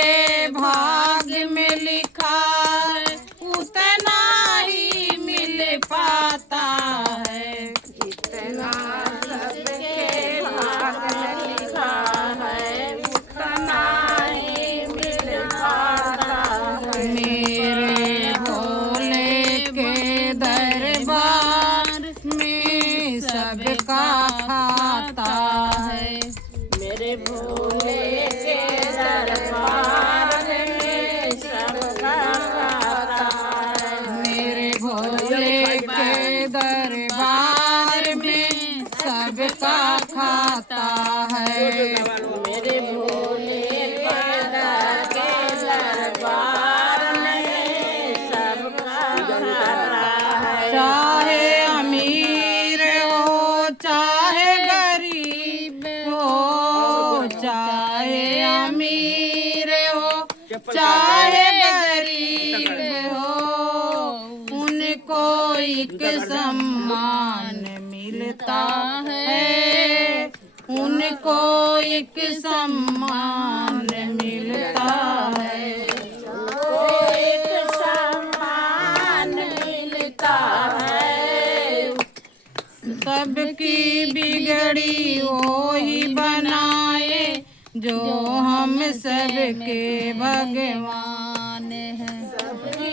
जिसके भाग्य में लिखा है उतना ही मिल पाता है। जितना सबके भाग्य में लिखा है उतना ही मिल पाता है। मेरे भोले के दरबार में सबका खाता है। मेरे भोले के दरबार में सबका खाता है। मेरे भोले के दरबार में सबका खाता है। मेरे भोले के दरबार में सबका खाता है। चाहे अमीर हो चाहे गरीब हो, चाहे अमीर हो चाहे गरीब हो, उनको एक सम्मान मिलता है। उनको एक सम्मान मिलता है। एक सम्मान मिलता है। सबकी बिगड़ी वो ही बनाए जो हम सबके भगवान हैं। सबकी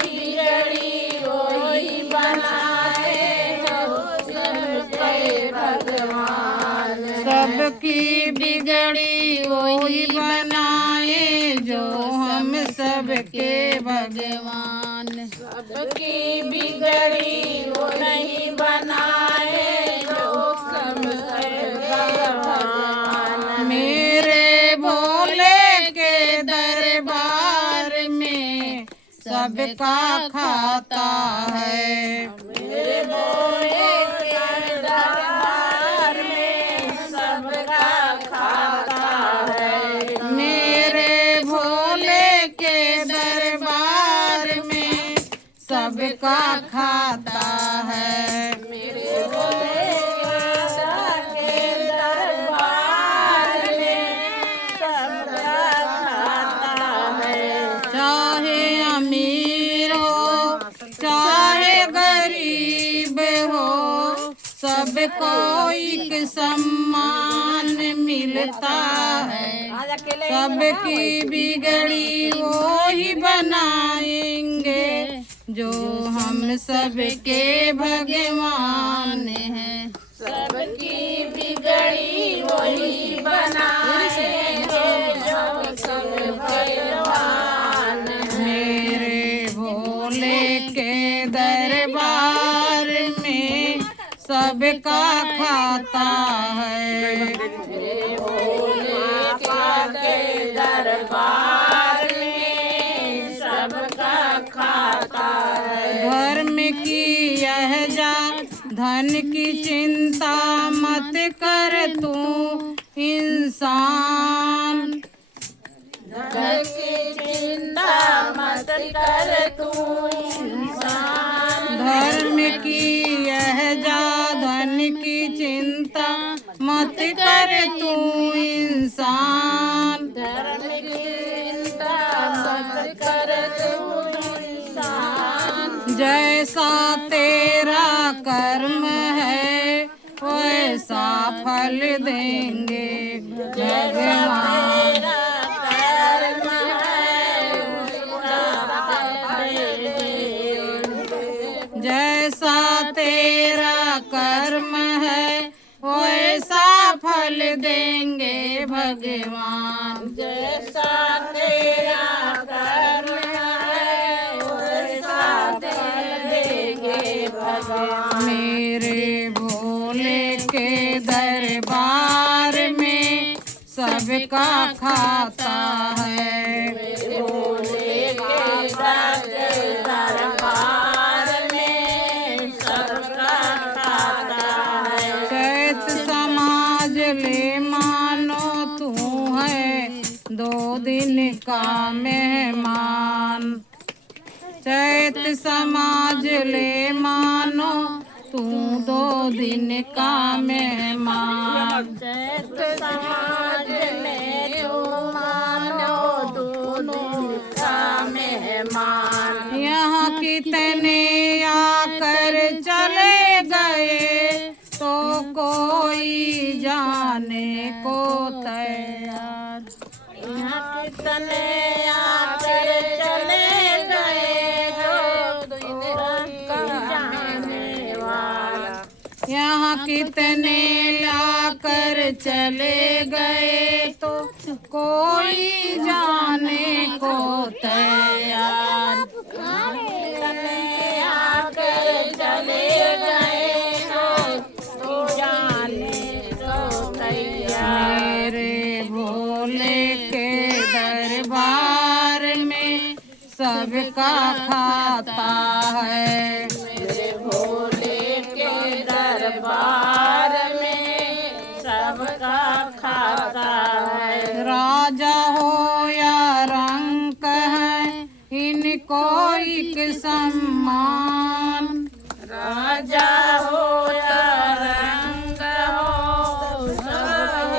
बिगड़ी वही बनाए जो सबके भगवान। सबकी बिगड़ी वो ही बनाए जो हम सबके भगवान। सबकी बिगड़ी वो नहीं बनाए जो सबके भगवान। मेरे भोले के दरबार में सबका खाता है। मेरे भोले के दरबार में सबका खाता है। मेरे भोले के दरबार में सबका खाता है। मेरे भोले के दरबार में सबका खाता है। चाहे अमीर हो चाहे गरीब हो, सबको एक सम्मान मिलता है। सबकी बिगड़ी वो ही बनाएंगे जो हम सबके भगवान हैं। सबकी बिगड़ी वही बनाए जो सबके भगवान। मेरे भोले के दरबार में सबका खाता है। मेरे भोले के दरबार में सबका खाता है। धर्म की यह जा धन की चिंता मत कर तू इंसान। धन की चिंता मत कर तू इंसान। धर्म की यह जा धन की चिंता मत कर तू इंसान। धर्म की चिंता मत कर तू इंसान। जैसा तेरा कर्म है वैसा फल देंगे भगवान। तेरा कर्म है उसका फल दे। जैसा तेरा कर्म है वैसा फल देंगे भगवान। जैसा तेरा कर्म है वैसा फल देंगे भगवान। मेरे भोले के दरबार में सबका खाता है। मेरे भोले के दरबार में सबका खाता है। चैत समाज ले मानो तू है 2 दिन का मेहमान। चैत समाज ले मानो तू 2 दिन का मेहमान। चैत समाज में तू मानो 2 आकर चले गए जो जाने वाला। यहाँ कितने लाकर चले गए तो कोई जाने को तैयार। आकर चले गए तो जाने को तैयार। मेरे भोले के दरबार में सबका खाता है। मेरे भोले के दरबार में सबका खाता है। राजा हो या रंक है इनको एक सम्मान। राजा हो या रंग हो सब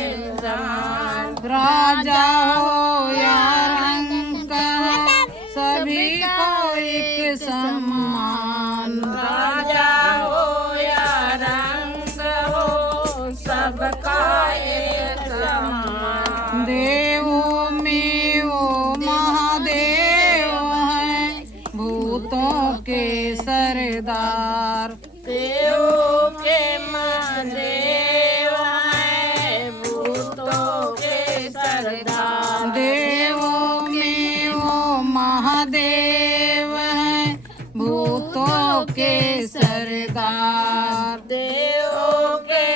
इंसान। राजा हो या रंक है सभी को एक सम्मान। राजा हो या रंग हो सबका एक समान। देवों में वो महादेव हैं भूतों के सरदार। देवों के महादेव हैं भूतों के सरदार। देवों में वो महादेव हैं भूतों के सरदार। देवों के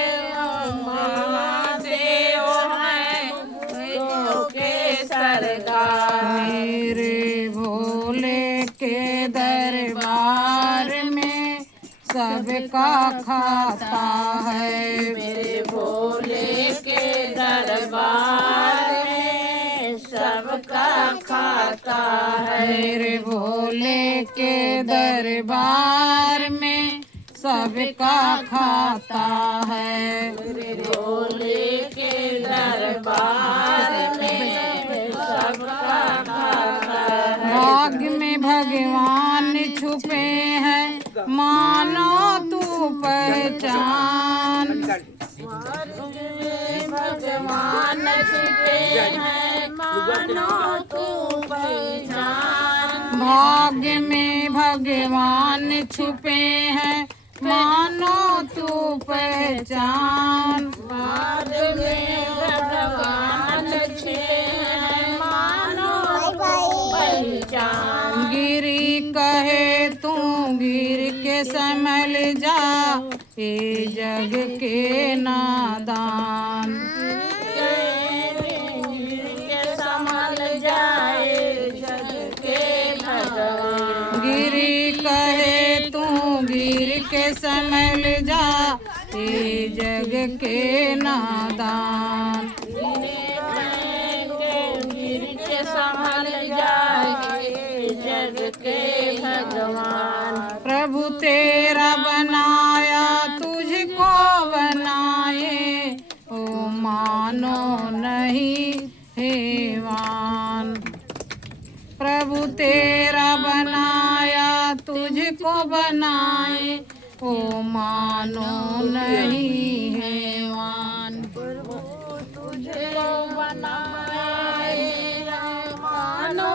महादेव हैं भूतों के सरदार। मेरे भोले के दरबार में सबका खाता है। मेरे भोले के दरबार में सबका खाता है। मेरे भोले के दरबार में सबका खाता है। मेरे भोले के दरबार में सबका खाता है। भाग्य में भगवान छुपे हैं मानो तू पहचान। भगवान छुपे हैं मानो तू पहचान। भाग्य में भगवान छुपे हैं मानो तू पहचान। भाग्य में भगवान छुपे हैं मानो तू पहचान। गिरी कहे तू गिर के संभल जा ये जग के नादान। संभल जाए जग के भगवान। गिरी कहे तू गिर के संभल जा ये जग के नादान। गिर के संभल जाए जग के भगवान। प्रभु तेरा बनाया तुझको बनाए ओ मानो नहीं हेवान। प्रभु तेरा बनाया तुझको बनाए ओ मानो नहीं हेवान। तुझको बनाए मानो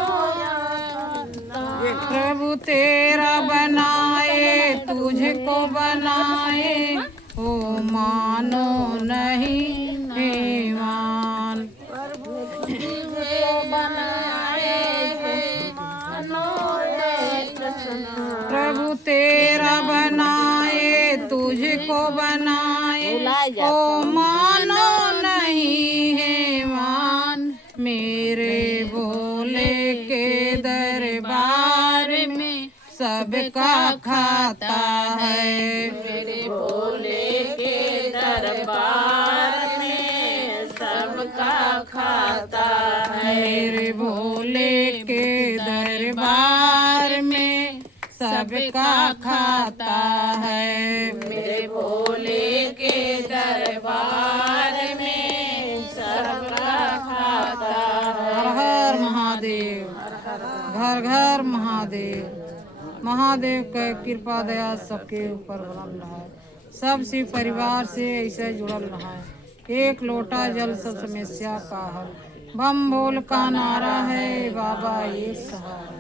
प्रभु तेरा बनाए तुझको बनाए ओ मानो नहीं हेवान। प्रभु तेरा बनाए तुझको बनाए ओ मानो नहीं हेवान। मेरे भोले के दरबार में सबका खाता है। मेरे भोले के दरबार में सबका खाता है। मेरे भोले के दरबार में सबका खाता है। मेरे भोले के दरबार में सबका खाता है। हर हर महादेव, घर घर महादेव। महादेव का कृपा दया सबके ऊपर बनल रहा है। सब शिव परिवार से ऐसे जुड़ल रहा है। एक लोटा जल सब समस्या का हल। बम भोल का नारा है बाबा ये सहारा।